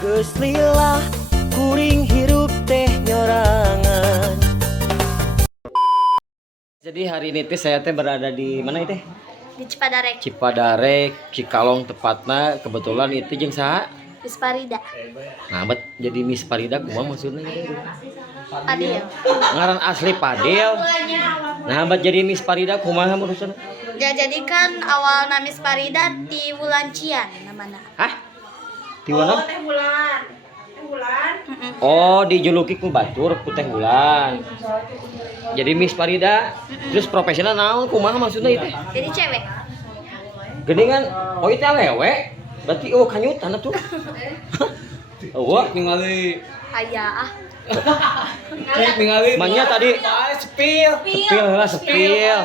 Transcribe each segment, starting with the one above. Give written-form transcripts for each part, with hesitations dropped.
Geus lila kuring hirup teh nyorangan. Jadi hari ini teh saya teh berada di mana teh? Di Cipadarek. Cipadarek, Cikalong tepatna. Kebetulan itu jeung saha? Miss Farida. Nah, bet jadi Miss Farida kumaha maksudna gitu? Fadil. Ngaran asli Fadil. Nah, bet jadi Miss Farida kumaha maksudna? Ya jadi kan awal Miss Farida di Wulan Cian namanya. Hah? Di mana? Teh Wulan. Oh, dijuluki ku batur ku Teh Wulan. Jadi Miss Farida, terus profesional naon kumaha maksudna itu? Jadi cewek. Geningan, oh itu awewe. Berarti oh kanyutan atuh. Oh, ningali Aya ah. cek ningali Manya tadi spill sepil.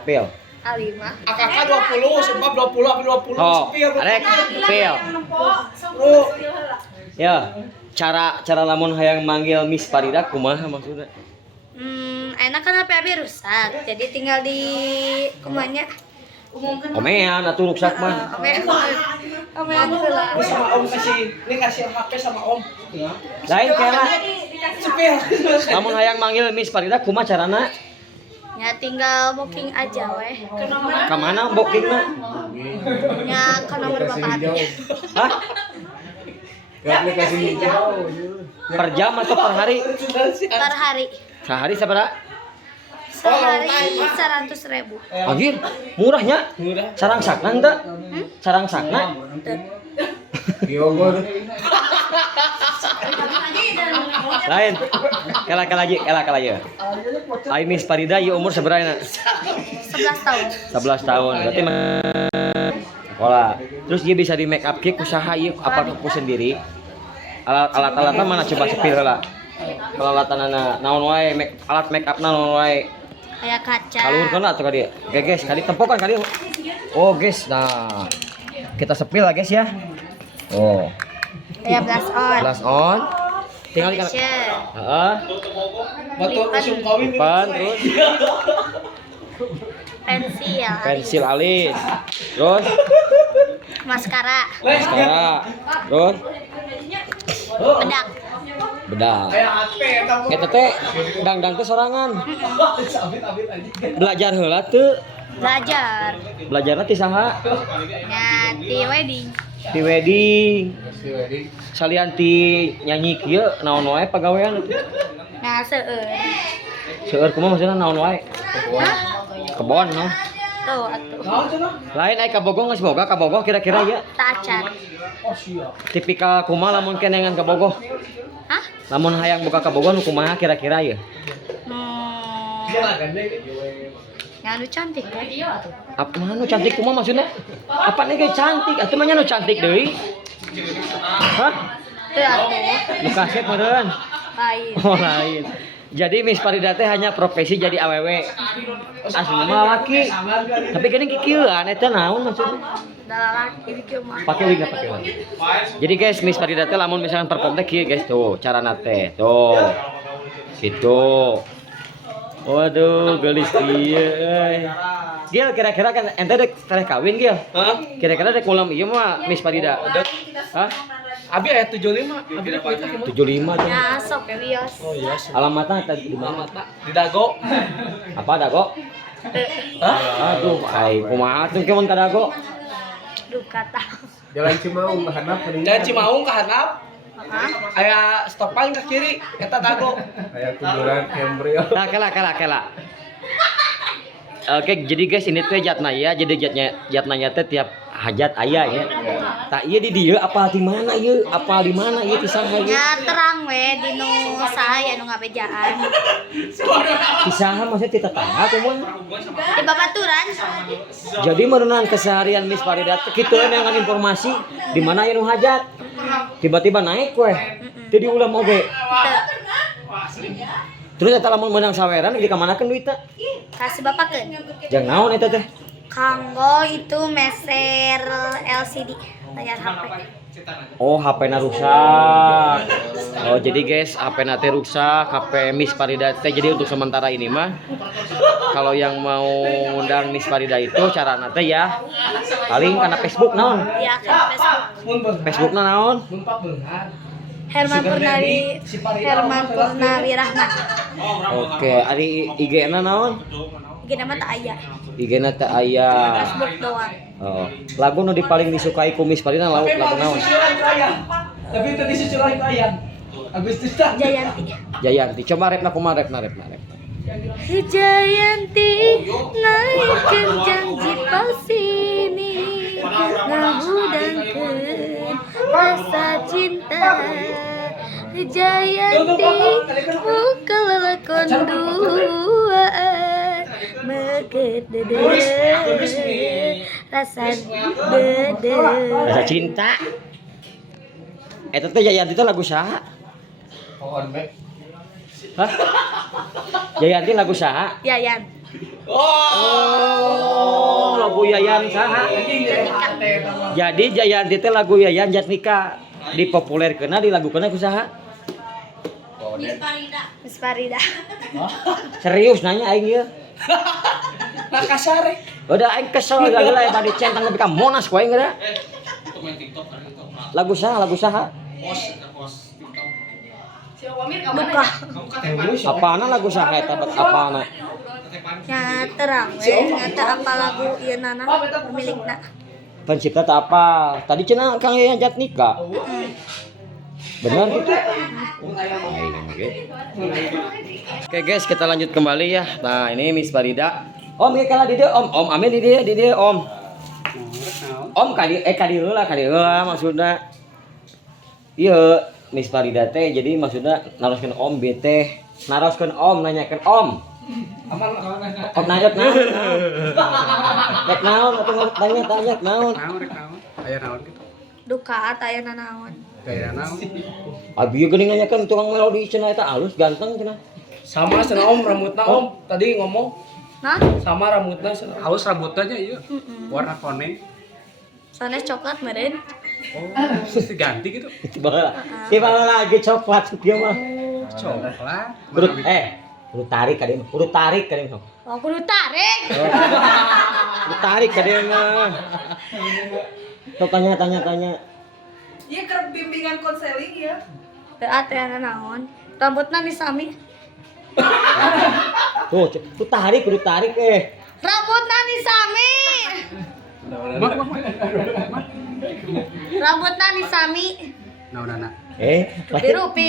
Spil. Alima. akak 20 sebab 20 apa 20 Oh, spill arek spil. bro Ya, cara lamun hayang manggil Miss Farida kumaha maksudnya? Enak kan HP rusak. Jadi tinggal di kumanya. Omean atuh ruksak mah. Omean heula. ini sama om kasih HP sama om Lain kela. spill Lamun hayang manggil Miss Farida kumaha carana? Ya tinggal booking aja weh. Ka mana bookingna? Ya ke nomor bapak hati. Hah? aplikasi hijau Per jam atau per hari? Per hari. Sehari sabaraha? Sehari 100.000. Anjir, murahnya. murah Sarang sakna teu? Sarang sakna? Yogor Lain. Kela aja. Ai Miss Farida ieu umur sabaraha? 11 tahun. 11 tahun. Berarti sekolah. Terus dia bisa di make up kieu usaha ieu apa ku sendiri? Alat-alatna mana coba sepil heula. Kalau alatanana naon wae alat make up naon wae. Kayak kaca. Kaluhurkeun atuh ka dieu. Oke guys, kali tempokan kali. Oh guys, nah. Kita sepil lah guys ya. Oh, Kayak blush on. plus on. Tinggal di Foundation. heeh. batu usum kawin Depan terus Pensil. pensil alis. Terus Maskara. maskara. Terus Bedak. bedak. kayak HP eta bu Eta teh dangdang teh sorangan. abit aja Belajar heula teu? Belajar. Belajarna ti saha? Ya di wedding. Ti wedding. Salian ti nyanyi kieu naon wae pagawean atuh? Nah seueur. Seueur kumaha maksudna naon wae? Hah? Kebon no. Tuh atuh. naon cenah Lain ai kabogoh geus boga kabogoh kira-kira ya. Tacan. oh siap Tipikal kumaha lamun kenengan kabogoh. Hah? Lamun hayang boga kabogoh nu kumaha kira-kira ya? Yang anu cantik kan? Apa nu cantik kumaha maksudna? Apa nih kayak cantik? Atuh mah nya nu cantik deui. Hah? Tuh atuh. Nu kasep meureun. Lain. Oh lain. Jadi Miss Farida teh hanya profesi jadi awewe. Asli mah laki. Tapi geuning kikieuan eta naon maksudnya? Dalam laki bikin mah. Pakai wig pakai wig. Jadi guys, Miss Farida teh lamun misalkan perform teh kieu guys tuh, carana teh. Tuh. Gitu. Waduh, gelis kieu euy. Gil kira-kira kan ente dek tareh kawin Gil? hah Kira-kira dek ulam ieu mah Miss Farida. Hah? abi aya 75 abi da kuitah 75 tuh. Ya sok ya wios. oh iya Alamatna tadi di mana? di dago Apa Dago? hah Aduh, ai kumaha tuh kemun ka Dago? Duh kata. Jalan Cimaung handap dan Cimaung ka handap Hah? aya stopan ke kiri eta dago kayak kuburan embrio. Nah, kela. Oke, jadi guys ini tuh jatna ya. Jadi jatnanya teh tiap hajat aya ya. Tak iya di dieu apa di mana ieu? Apa di mana ieu pisah ieu? Ya terang we di nu saya nu ngabejaan. Pisah maksudnya ti tetangga kumaha? Di babaturan. Jadi merenang keseharian Miss Farida teh kitu dengan informasi di mana ieu nu hajat. Tiba-tiba naik weh. Teu diulam oge. Terus eta lamun meunang saweran di kamanakeun duitna? Kasih bapakeun. Jang naon eta teh? Kanggo itu meser LCD layar HP. Oh, HP-na rusak. Oh, jadi guys, HP-na teh rusak, HP Miss Farida teh. Jadi untuk sementara ini mah kalau yang mau undang Miss Farida itu cara nate ya paling karena Facebook naon? Iya kan Facebook. Mun beunghar. Facebookna naon? Mun pak beunghar. Herman Purnawi Rahmat. Oke, ari IG-na naon? Gini mah tak aya. IG-na teh aya. Facebook doang. Oh, lagu nu paling disukai ku Miss Farida lagu naon? Tapi itu disusulan ku ayam. Habis itu Jayanti. Jayanti. Coba repna kumaha repna. Jayanti naikkan janji sini ngahudangkeun rasa cinta. Jayanti muka lelakon duaan megedede rasa dede. Rasa cinta. Eta teh Jayanti teh lagu saha? Pohon baik. Hah? Jayanti lagu saha? Yayan. Oh, lagu Yayan saha? Jadi Jayanti teh lagu Yayan Jatnika dipopulerkeunna dilagukeunna ku saha? Miss Farida. Serius nanya aing ieu. Makassar. Udah aing kesel gala bade centang nepi ka Monas ku aing geura. Lagu saha? Buka. Apana lagu saha eta apana? Nya terang we, nyata apa lagu ieu nana pemilikna. Pencipta teh apa? Tadi cenah Kang Yayan Jatnika. Benar gitu. Oke guys, kita lanjut kembali ya. Nah, ini Miss Farida. Om ieu kala di dieu, Om Amin di dieu, Om. Om kadi heula maksudna. Ieu Miss Farida teh jadi maksudna naroskeun Om teh. Naroskeun Om nanyakeun Om. Om nanya naon? Rek naon atuh tanya naon? Aya naon gitu. Duka aya nanaon. Gaya naon. Abi ieu geuning nanyakeun tukang melodi cenah eta alus ganteng cenah. Sama cenah Om rambutna Om. Tadi ngomong Hah? sama rambutna cenah. Halus rambutnya aja ieu. Warna kuning. Sanes coklat meureun. Oh, mesti ganti gitu. Tiba lagi coklat kieu mah. Coklat. Kudu tarik ka dieu mah. Kudu tarik ka dieu mah. Oh, kudu tarik. Kudu tarik ka dieu mah. Sok tanya. Ieu keur bimbingan konseling ya. Teu atuh aya nanaon. Rambutna disami. Tuh, kudu tarik Rambutna disami. Rambutna disami. Naon. Rupi-rupi.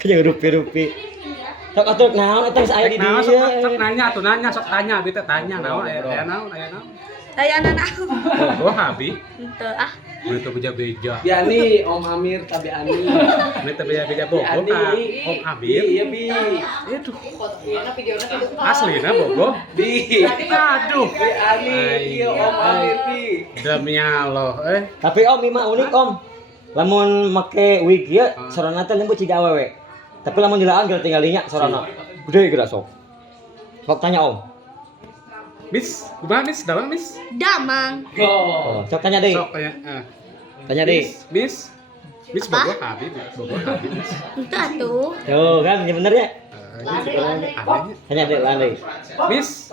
Kayak rupi-rupi. Sok atuh naon eta geus aya di Naon dieu. sok nanya, sok tanya, abi teh tanya naon aya naon. Aya nanaon. Oh, abi. Henteu ah. Itu beja-beja. Biani Om Amir tapi Ani. Itu beja-beja bogo ka Om Abir. Iya Bi. Itu. Aslina bogo. Bi. Aduh. Bi Ani iya Om Amir Bi. Demi Allah, Tapi Om ieu mah unik Om. Lamun make wig ieu sorona teh lembut ciga awewe. Tapi lamun jilaan geus tinggalinya sorona. Gede geura sok. Sok tanya Om. Miss, kumaha Miss? Dalam Miss? Damang. Oh, sok tanya deui. Sok tanya. Tanya deui. Miss Apa? bogo abi, Miss. Henteu atuh. Tuh kan, ini bener ya? Adanya. Tanya deui, lan deui. Miss.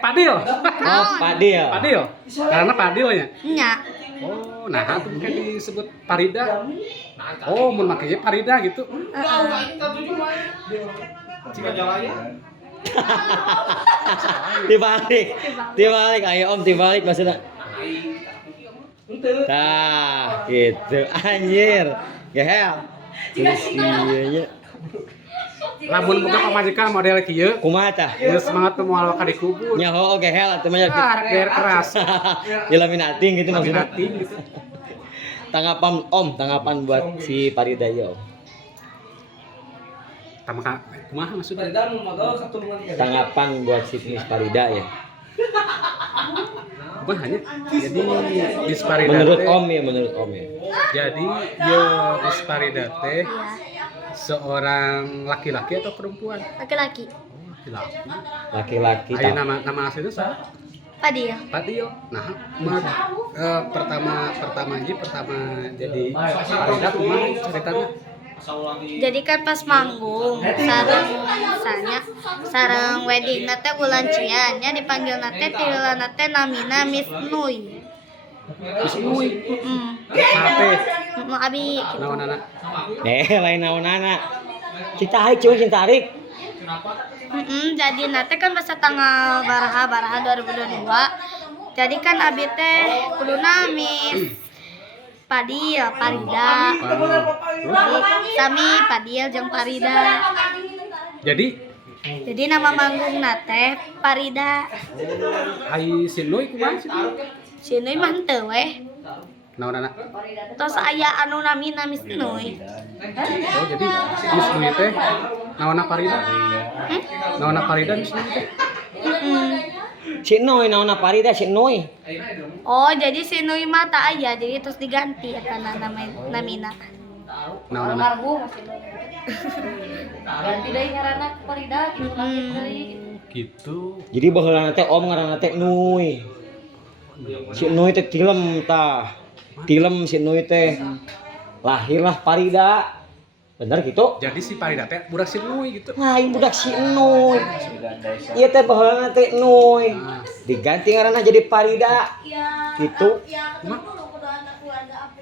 Padil. Oh, Padil. Padil. Karena Padilnya. Nya. Oh, nah itu kan disebut Farida. Oh, mun makanya Farida gitu. Dibalik, ayo Om dibalik maksudnya. Tah, gitu. Anjir. Gehel. Iya. Lamun boga pamajikan model kieu, Kumaha tah? geus semangat teu moal ka dikubur. Nyaho gehel atuh mah. Biar keras. Illuminati gitu maksudnya. Illuminati gitu. Tanggapan buat si Farida Om. Kumaha maksudnya? Farida nu magal keturunan Tanggapan buat si Miss Farida ya. Bukan hanya jadi Miss Farida Menurut teh- Om ya. Jadi ya Miss Farida teh seorang laki-laki atau perempuan? Laki-laki. Laki-laki. Laki-laki. Ayo nama aslinya siapa? Padil. Padil. Nah, pertama jadi Parida kumaha ceritanya? Jadi kan pas manggung sareng wedding nate bulan cian nya dipanggil nate tilala nate namina Miss Nui. Miss Nui. Sate. Abi gitu. Naon-naona? Lain naonana. Citarik cuy, citarik. Jadi nate kan masa tanggal baraha 2022. Jadi kan abi teh kuduna Miss Padil, Parida. Jadi sami Padil jeung Parida. Jadi nama manggung nate Parida. Ai si Nui kumaha sih? Si Nui mah henteu weh. Naon-naona? Tos aya anu namina Miss Nui. Oh, jadi Miss Nui teh naonna Parida? Naonna Parida Miss Nui teh? Si Noi naonna Parida si Noi. Oh, jadi si Nui mah tak aya, jadi terus diganti karena namina. Naonna? Ganti deui ngaranna Parida Gitu. Jadi baheula teh om ngaranna teh Nui. Si Nui teh tilem tah. Tilem si Nui teh. Lahirlah Parida. Bener gitu? Jadi si Parida teh budak si Nui gitu. Lain budak si Nui. Ieu teh baheula teh Nui. Diganti ngaranna jadi Parida. Gitu.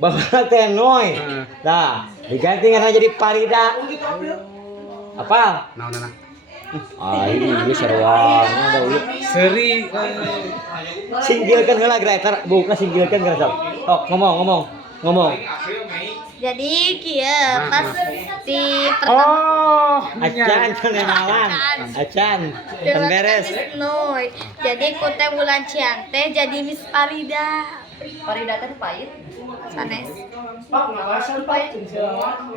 Baheula teh Nui. Tah, diganti ngaranna jadi Parida. Apa? Naon-naona? Ini sarwana da ieu. Seri Singgilkeun heula Greater, buka singgilkeun geura sok. Sok ngomong. Jadi kieu pas di pertama Acan kenalan. Acan. Kan beres. Miss Nui. Jadi ku teh bulan cian teh jadi Miss Parida. Parida teh pahit. Sanes.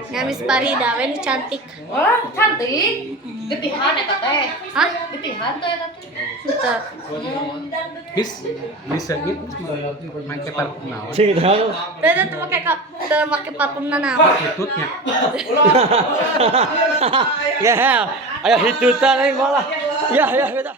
Ya Miss Parida we nu cantik. Wah, cantik. Getihan eta teh. Hah? Getihan tuh eta teh. Teu. bisa gitu main ketar naon? Sing tahu. Teu make parfum naon. Tututnya. Ya, ayo hitutan aing malah. Ya, beda.